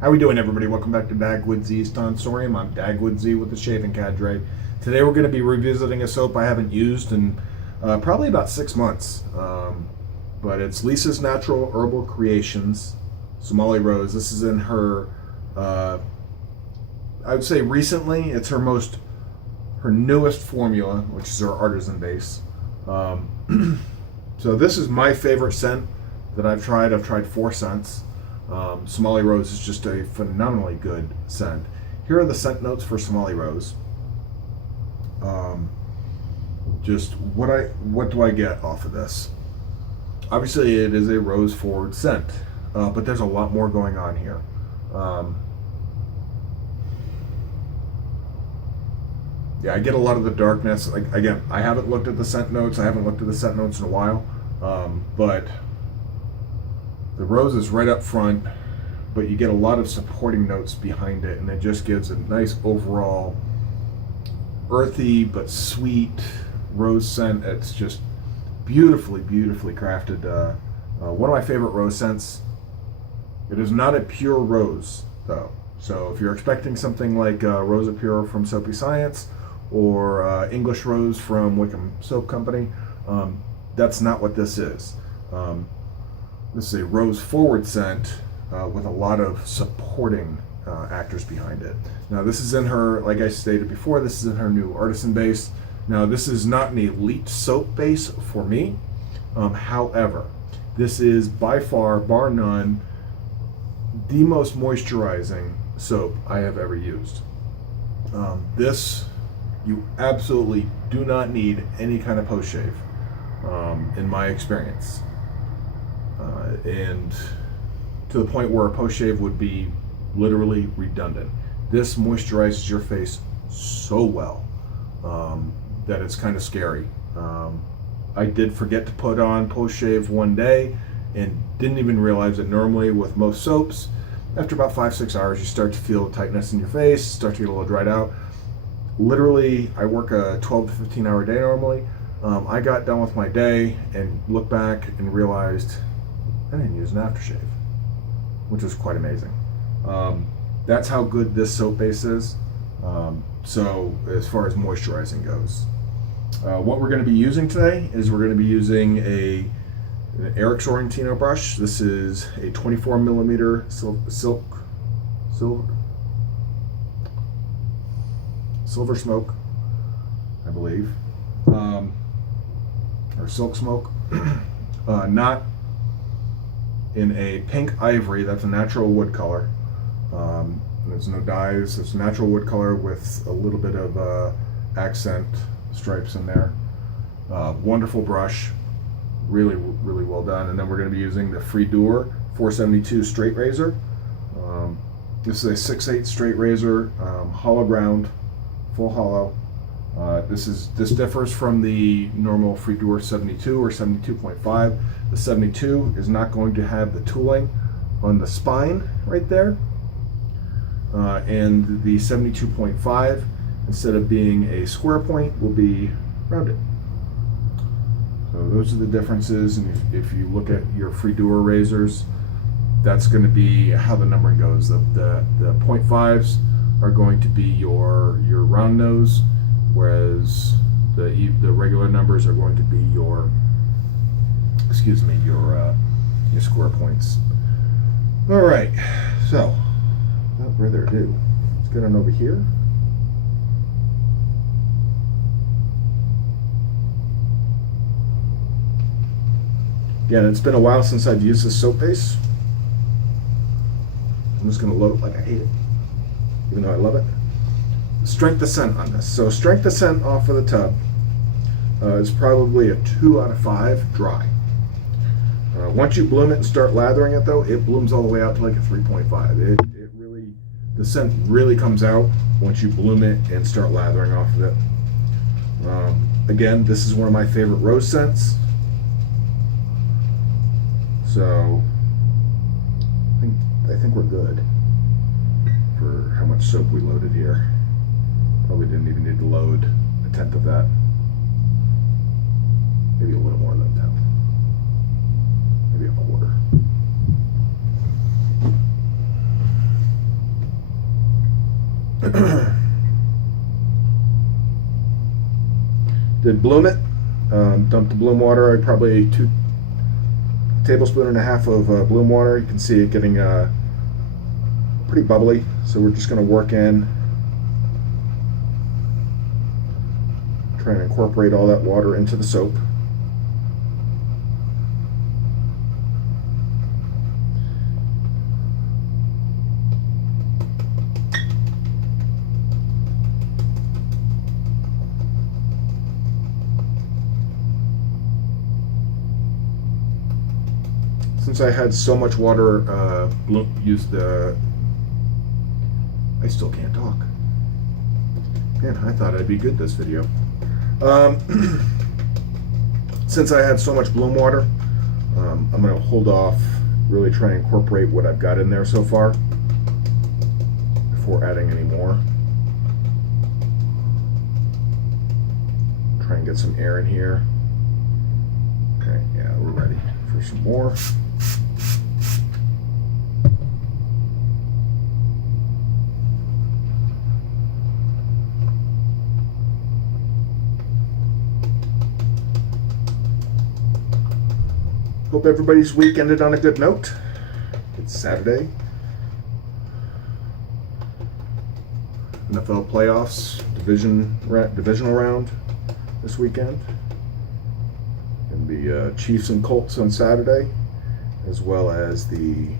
How we doing, everybody? Welcome back to Dagwoodz's Tonsorium. I'm Dagwoodz with the Shaving Cadre. Today we're going to be revisiting a soap I haven't used in probably about 6 months. But it's Lisa's Natural Herbal Creations Somali Rose. This is in her, I would say recently, it's her newest formula, which is her artisan base. So this is my favorite scent that I've tried. I've tried 4 scents. Somali Rose is just a phenomenally good scent. Here are the scent notes for Somali Rose. Just what do I get off of this? Obviously, it is a rose forward scent, but there's a lot more going on here. Yeah, I get a lot of the darkness. Like, again, I haven't looked at the scent notes. I haven't looked at the scent notes in a while, but the rose is right up front, but you get a lot of supporting notes behind it, and it just gives a nice overall earthy but sweet rose scent. It's just beautifully crafted. One of my favorite rose scents. It is not a pure rose, though. So if you're expecting something like Rosa Pure from Soapy Science or English Rose from Wickham Soap Company, that's not what this is. This is a rose forward scent with a lot of supporting actors behind it. Now this is in her, like I stated before, this is in her new artisan base. Now this is not an elite soap base for me. However, this is by far, bar none, the most moisturizing soap I have ever used. This, you absolutely do not need any kind of post shave, in my experience. And to the point where a post shave would be literally redundant. This moisturizes your face so well that it's kind of scary. I did forget to put on post shave one day and didn't even realize that normally with most soaps, after about 5-6 hours, you start to feel tightness in your face, start to get a little dried out. Literally, I work a 12 to 15 hour day normally. I got done with my day and looked back and realized I didn't use an aftershave, which was quite amazing. That's how good this soap base is. So as far as moisturizing goes, what we're going to be using today is we're going to be using an Eric Sorrentino brush. This is a 24 millimeter silver smoke, I believe, or silk smoke. Not in a pink ivory. That's a natural wood color. There's no dyes. It's natural wood color with a little bit of accent stripes in there. Wonderful brush, really well done. And then we're going to be using the Friodur 472 straight razor. This is a 6/8 straight razor, hollow ground, full hollow. This differs from the normal Friodur 72 or 72.5. The 72 is not going to have the tooling on the spine right there, and the 72.5, instead of being a square point, will be rounded. So those are the differences, and if you look at your Friodur razors, that's going to be how the numbering goes. The 0.5s are going to be your round nose, whereas the regular numbers are going to be your square points. All right, so without further ado, let's get on over here. Again, it's been a while since I've used this soap base. I'm just going to load it like I hate it, even though I love it. Strength of scent on this. So strength of scent off of the tub is probably a 2 out of 5 dry. Once you bloom it and start lathering it, though, it blooms all the way out to like a 3.5. The scent really comes out once you bloom it and start lathering off of it. Again, this is one of my favorite rose scents. So I think we're good for how much soap we loaded here. Probably didn't even need to load a tenth of that. Maybe a little more than a tenth. Maybe a quarter. Did bloom it. Dumped the bloom water. I probably 2 tablespoons of bloom water. You can see it getting pretty bubbly. So we're just going to work in, try and incorporate all that water into the soap. Since I had so much water I still can't talk. Man, I thought I'd be good this video. Since I had so much bloom water, I'm going to hold off, really try and incorporate what I've got in there so far before adding any more. Try and get some air in here. Okay, yeah, we're ready for some more. Hope everybody's week ended on a good note. It's Saturday. NFL playoffs, divisional round this weekend. Going to be Chiefs and Colts on Saturday, as well as the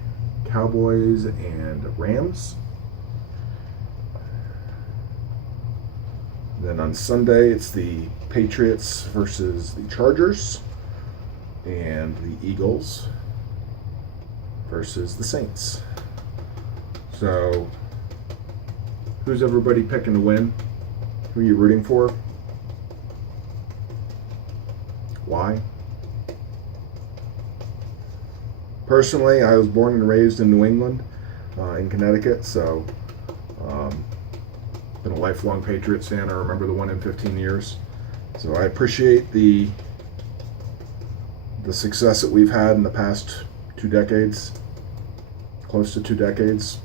Cowboys and Rams. Then on Sunday, it's the Patriots versus the Chargers, and the Eagles versus the Saints. So, who's everybody picking to win? Who are you rooting for? Why? Personally, I was born and raised in New England, in Connecticut, so been a lifelong Patriots fan. I remember the 1 in 15 years. So I appreciate the success that we've had in the past 2 decades, close to 2 decades.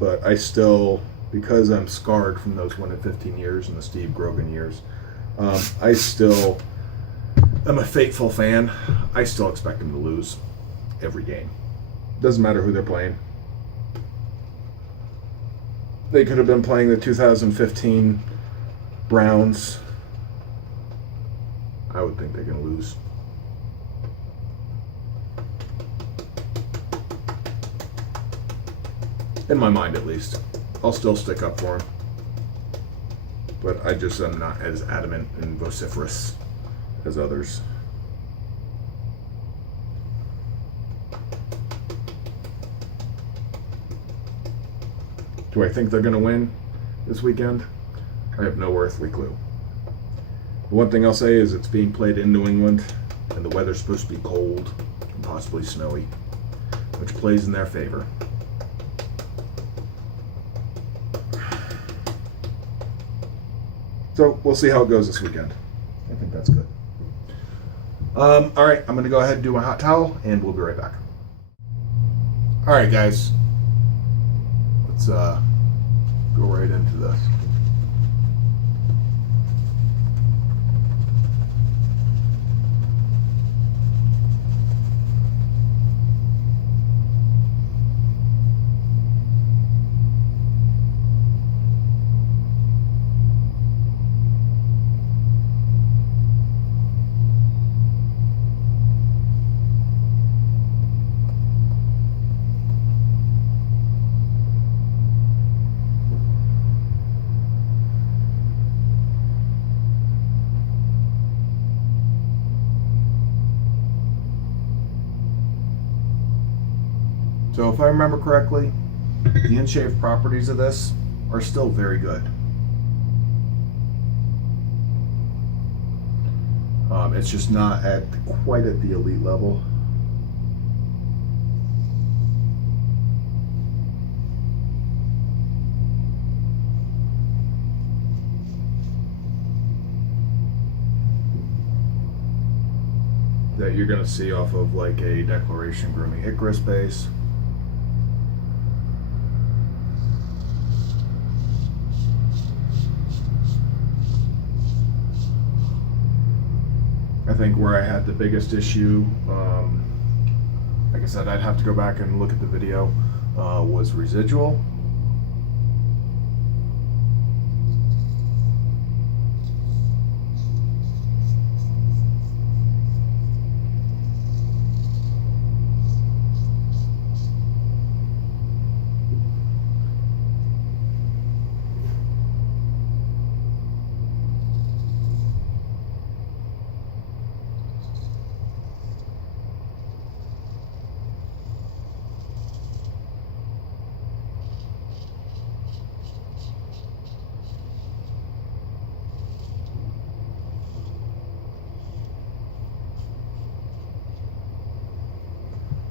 But I still, because I'm scarred from those 1 in 15 years and the Steve Grogan years, I still am a faithful fan. I still expect them to lose every game. Doesn't matter who they're playing. They could have been playing the 2015 Browns. I would think they're going to lose. In my mind, at least. I'll still stick up for them. But I just am not as adamant and vociferous as others. Do I think they're going to win this weekend? I have no earthly clue. The one thing I'll say is it's being played in New England, and the weather's supposed to be cold and possibly snowy, which plays in their favor. So we'll see how it goes this weekend. I think that's good. All right, I'm going to go ahead and do my hot towel, and we'll be right back. All right, guys. Let's go right into this. So if I remember correctly, the in-shave properties of this are still very good. It's just not quite at the elite level. That you're going to see off of like a Declaration Grooming Icarus base. think where I had the biggest issue, like I said, I'd have to go back and look at the video, was residual.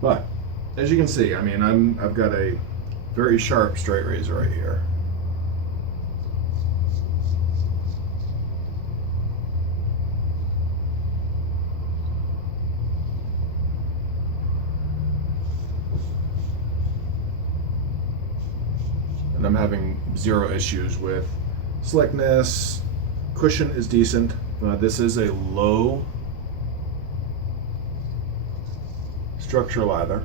But as you can see, I mean, I've got a very sharp straight razor right here. And I'm having zero issues with slickness. Cushion is decent. This is a low structure lather.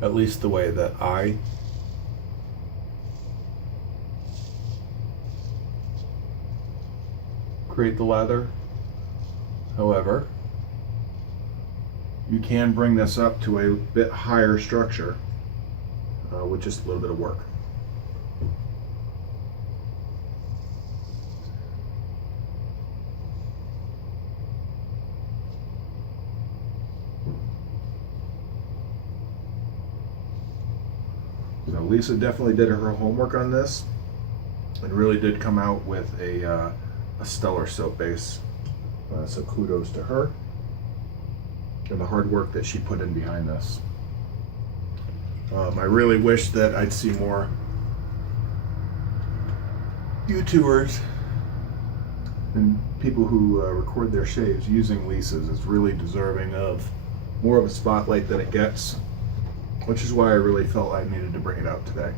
At least the way that I create the lather. However, you can bring this up to a bit higher structure with just a little bit of work. Now, Lisa definitely did her homework on this and really did come out with a stellar soap base. So kudos to her and the hard work that she put in behind this. I really wish that I'd see more YouTubers and people who record their shaves using Lisa's. It's really deserving of more of a spotlight than it gets, which is why I really felt I needed to bring it out today.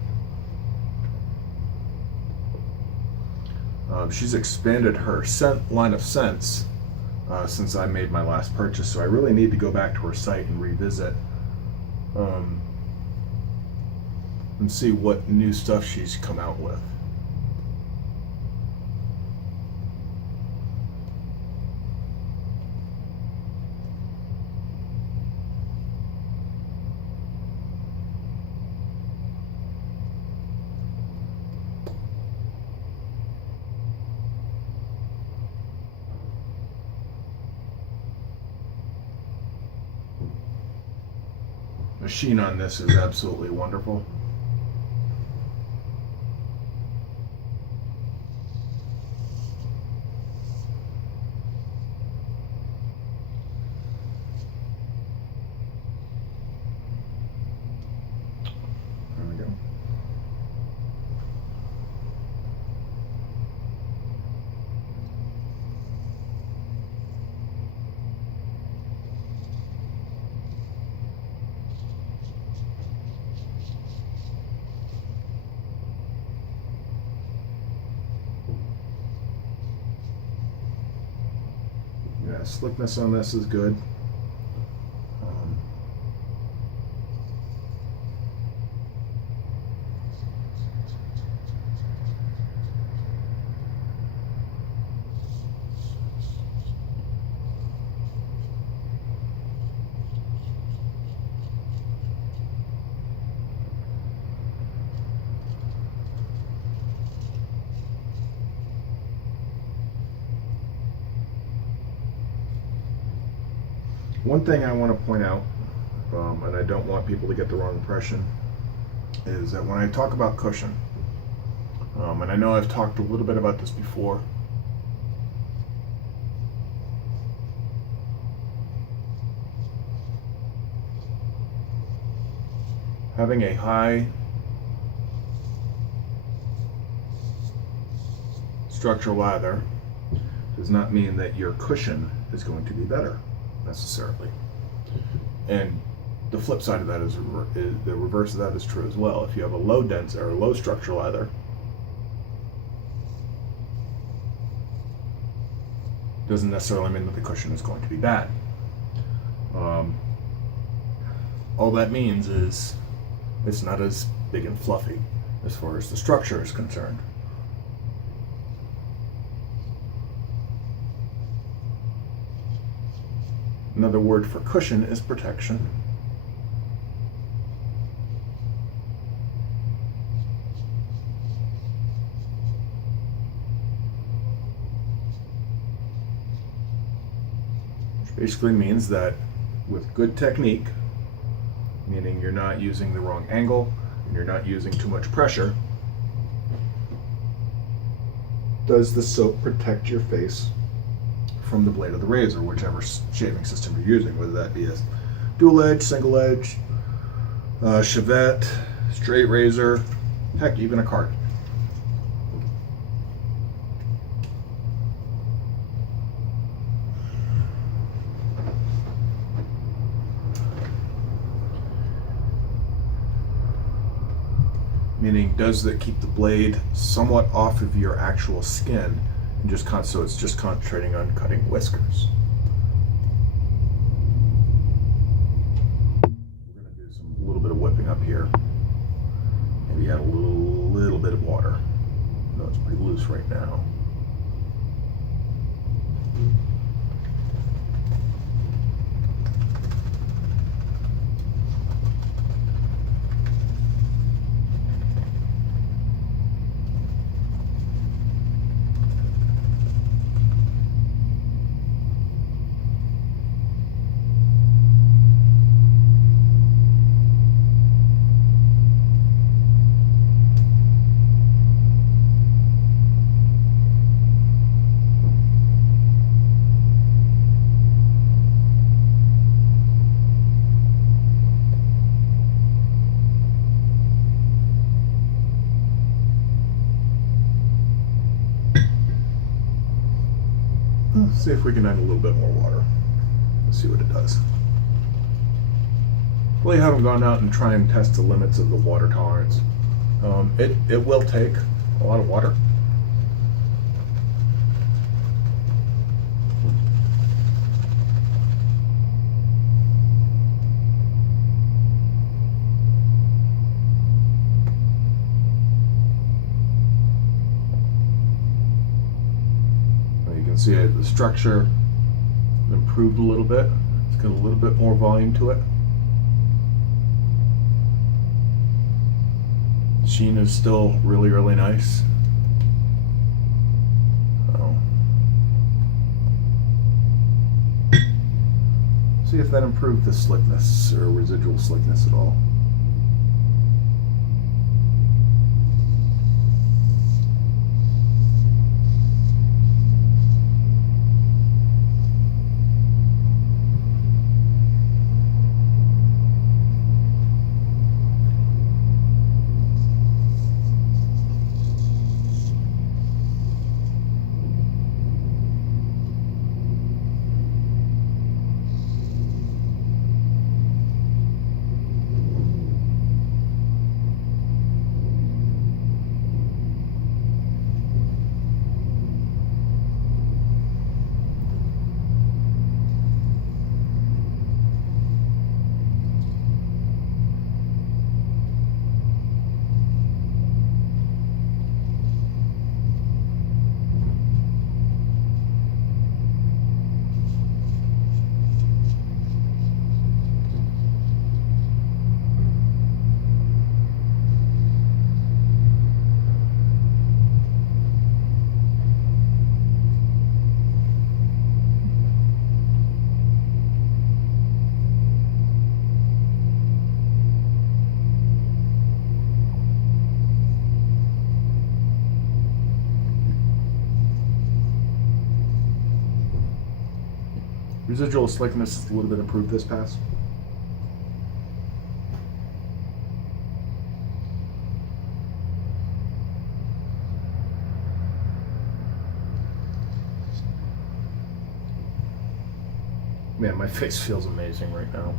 She's expanded her line of scents since I made my last purchase, so I really need to go back to her site and revisit and see what new stuff she's come out with. The sheen on this is absolutely wonderful. There we go. Slickness on this is good. One thing I want to point out, and I don't want people to get the wrong impression, is that when I talk about cushion, and I know I've talked a little bit about this before, having a high structural lather does not mean that your cushion is going to be better necessarily. And the flip side of that is the reverse of that is true as well. If you have a low dense or low structure leather, doesn't necessarily mean that the cushion is going to be bad. All that means is it's not as big and fluffy as far as the structure is concerned. Another word for cushion is protection. Which basically means that with good technique, meaning you're not using the wrong angle and you're not using too much pressure, does the soap protect your face from the blade of the razor, whichever shaving system you're using, whether that be a dual edge, single edge, chevette, straight razor, heck, even a cart. Meaning, does that keep the blade somewhat off of your actual skin and just so it's just concentrating on cutting whiskers. We're going to do a little bit of whipping up here. Maybe add a little bit of water. No, it's pretty loose right now. Let's see if we can add a little bit more water. Let's see what it does. Really haven't gone out and try and test the limits of the water tolerance. It will take a lot of water. See it, the structure improved a little bit. It's got a little bit more volume to it. The sheen is still really, really nice. See if that improved the slickness or residual slickness at all. Residual slickness is a little bit improved this pass. Man, my face feels amazing right now.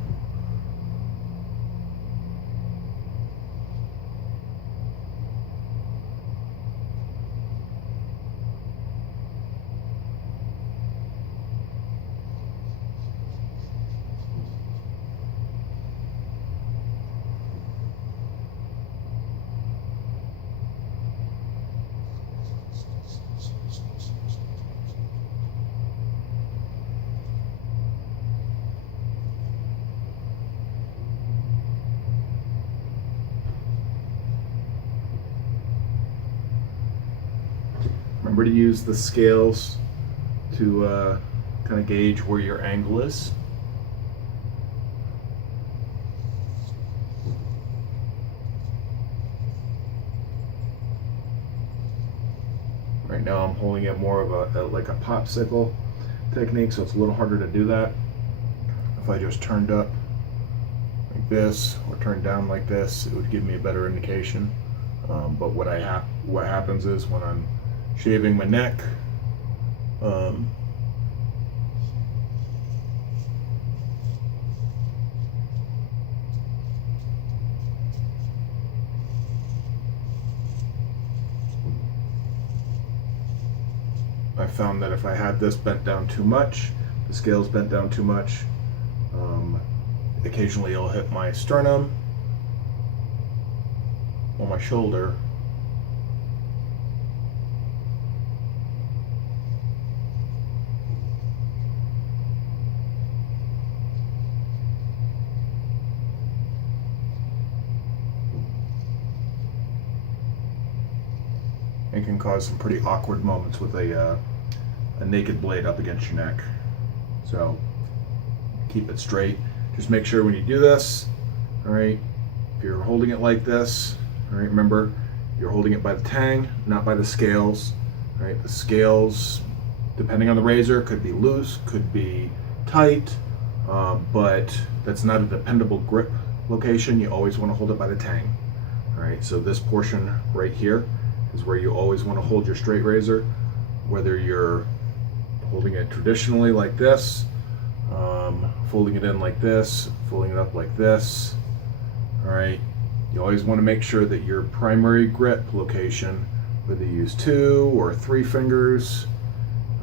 Remember to use the scales to kind of gauge where your angle is. Right now I'm holding it more of like a popsicle technique, so it's a little harder to do that. If I just turned up like this or turned down like this, it would give me a better indication. But what happens is when I'm shaving my neck, I found that if I had this bent down too much, the scales bent down too much, occasionally it'll hit my sternum or my shoulder. It can cause some pretty awkward moments with a naked blade up against your neck. So keep it straight. Just make sure when you do this, all right, if you're holding it like this, all right, remember you're holding it by the tang, not by the scales. All right, the scales, depending on the razor, could be loose, could be tight, but that's not a dependable grip location. You always want to hold it by the tang. All right, so this portion right here is where you always want to hold your straight razor, whether you're holding it traditionally like this, folding it in like this, folding it up like this. All right, you always want to make sure that your primary grip location, whether you use 2 or 3 fingers,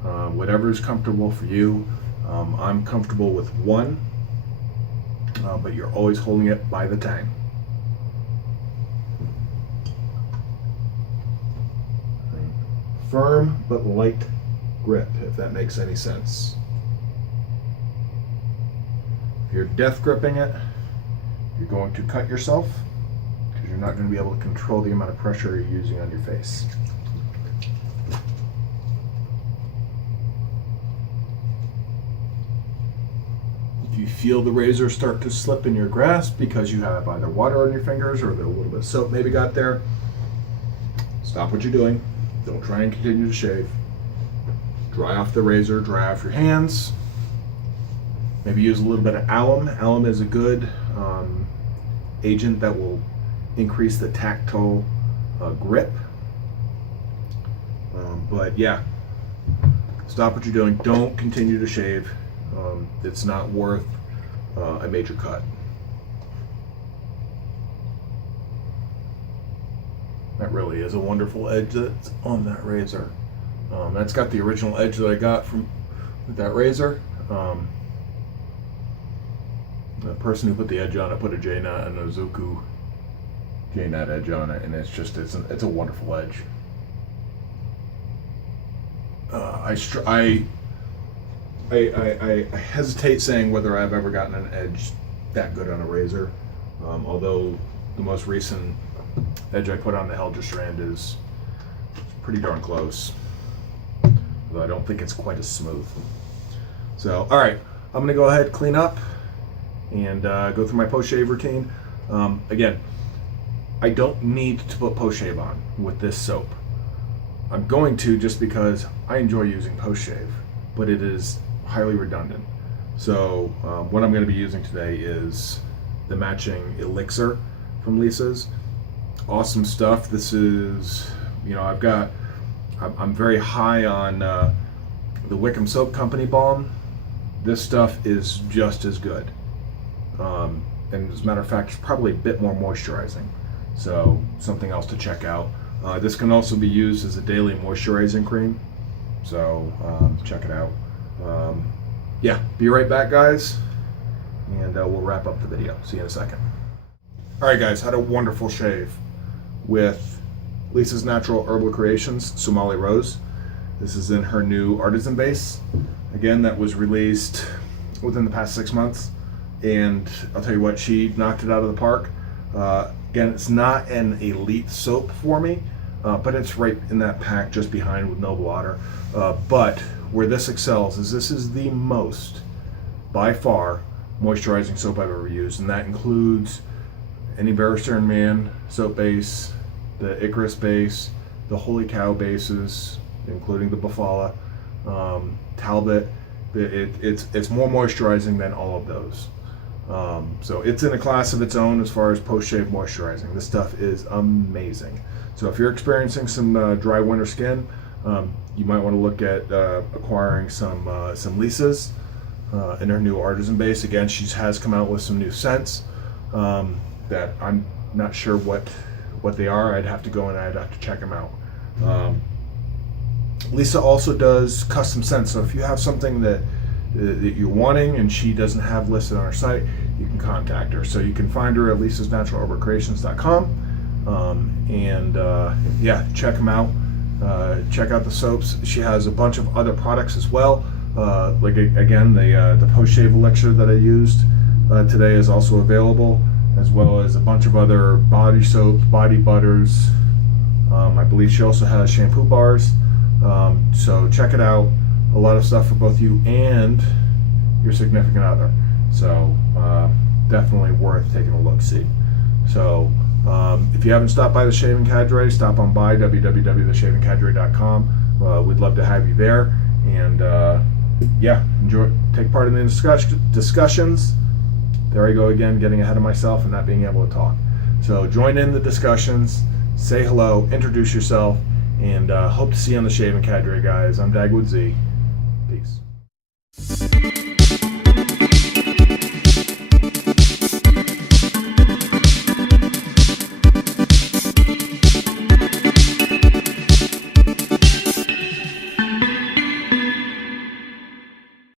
whatever is comfortable for you. I'm comfortable with 1, but you're always holding it by the tang. Firm but light grip, if that makes any sense. If you're death gripping it, you're going to cut yourself because you're not going to be able to control the amount of pressure you're using on your face. If you feel the razor start to slip in your grasp because you have either water on your fingers or a little bit of soap maybe got there, stop what you're doing. Don't try and continue to shave. Dry off the razor, dry off your hands. Maybe use a little bit of alum. Alum is a good agent that will increase the tactile grip. But yeah, stop what you're doing. Don't continue to shave. It's not worth a major cut. That really is a wonderful edge that's on that razor. That's got the original edge that I got from that razor. The person who put the edge on it put a J-nut and a Zuku J-nut edge on it, and it's a wonderful edge. I hesitate saying whether I've ever gotten an edge that good on a razor, although the most recent edge I put on the Helger strand is pretty darn close, though I don't think it's quite as smooth. So, all right, I'm gonna go ahead, clean up, and go through my post-shave routine. Again, I don't need to put post-shave on with this soap. I'm going to just because I enjoy using post-shave, but it is highly redundant. So what I'm going to be using today is the matching elixir from Lisa's. Awesome stuff. This is, I'm very high on the Wickham Soap Company balm. This stuff is just as good. And as a matter of fact, it's probably a bit more moisturizing. So something else to check out. This can also be used as a daily moisturizing cream. So check it out. Yeah, be right back, guys. And we'll wrap up the video. See you in a second. All right, guys, had a wonderful shave with Lisa's Natural Herbal Creations Somali Rose. This is in her new artisan base. Again, that was released within the past 6 months. And I'll tell you what, she knocked it out of the park. Again, it's not an elite soap for me, but it's right in that pack just behind with no water. But where this excels is this is the most, by far, moisturizing soap I've ever used, and that includes any Barrister & Man soap base, the Icarus base, the Holy Cow bases, including the Bufala, Talbot. It's more moisturizing than all of those. So it's in a class of its own as far as post-shave moisturizing. This stuff is amazing. So if you're experiencing some dry winter skin, you might want to look at acquiring some Lisa's in her new artisan base. Again, she has come out with some new scents that I'm not sure what they are. I'd have to go and I'd have to check them out. Lisa also does custom scents, so if you have something that you're wanting and she doesn't have listed on her site, you can contact her. So you can find her at lisasnaturalherbalcreations.com, and yeah, check them out. Check out the soaps. She has a bunch of other products as well. Like again, the post-shave elixir that I used today is also available, as well as a bunch of other body soaps, body butters. I believe she also has shampoo bars. So check it out. A lot of stuff for both you and your significant other. So definitely worth taking a look-see. So if you haven't stopped by the Shaving Cadre, stop on by www.theshavingcadre.com. We'd love to have you there, and yeah, take part in the discussions. There I go again, getting ahead of myself and not being able to talk. So join in the discussions, say hello, introduce yourself, and hope to see you on the Shaving Cadre, guys. I'm Dagwoodz. Peace.